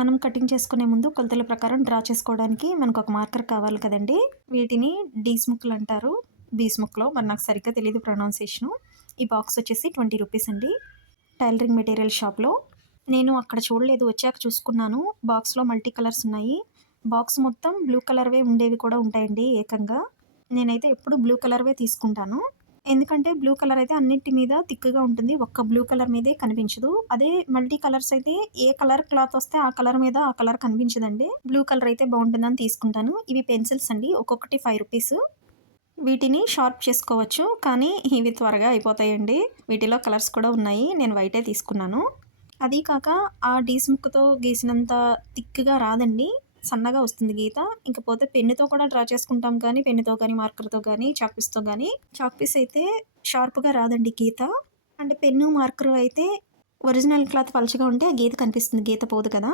మనం కటింగ్ చేసుకునే ముందు కొలతల ప్రకారం డ్రా చేసుకోవడానికి మనకు ఒక మార్కర్ కావాలి కదండీ! వీటిని డీస్ ముక్కలు అంటారు. బీస్ ముక్కలో మరి నాకు సరిగ్గా తెలీదు ప్రొనౌన్సియేషను. ఈ బాక్స్ వచ్చేసి ₹20 అండి. టైలరింగ్ మెటీరియల్ షాప్‌లో. నేను అక్కడ చూడలేదు వచ్చాక చూసుకున్నాను. బాక్స్‌లో మల్టీ కలర్స్ ఉన్నాయి. బాక్స్ మొత్తం బ్లూ కలర్‌వే ఉండేవి కూడా ఉంటాయండి ఏకంగా. నేనైతే ఎప్పుడు బ్లూ కలర్‌వే తీసుకుంటాను. ఎందుకంటే బ్లూ కలర్ అయితే అన్నిటి మీద థిక్‌గా ఉంటుంది. ఒక్క బ్లూ కలర్ మీదే కనిపించదు. అదే మల్టీ కలర్స్ అయితే ఏ కలర్ క్లాత్ వస్తే ఆ కలర్ మీద ఆ కలర్ కనిపించదండి. బ్లూ కలర్ అయితే బావుంటుందని తీసుకుంటాను. ఇవి పెన్సిల్స్ అండి. ఒక్కొక్కటి ₹5. వీటిని షార్ప్ చేసుకోవచ్చు. కానీ ఇవి త్వరగా అయిపోతాయండి. వీటిలో కలర్స్ కూడా ఉన్నాయి. నేను వైటే తీసుకున్నాను. అదీ కాక ఆ డీస్ ముక్కతో గీసినంత థిక్‌గా రాదండి. సన్నగా వస్తుంది గీత. ఇంకపోతే పెన్నుతో కూడా డ్రా చేసుకుంటాం కానీ, పెన్నుతో గానీ, మార్కర్‌తో గానీ, చాక్ పీస్‌తో గానీ, చాక్ పీస్ అయితే షార్ప్‌గా రాదండి గీత. అంటే పెన్ను, మార్కరు అయితే ఒరిజినల్ క్లాత్ పలచగా ఉంటే ఆ గీత కనిపిస్తుంది. గీత పోదు కదా!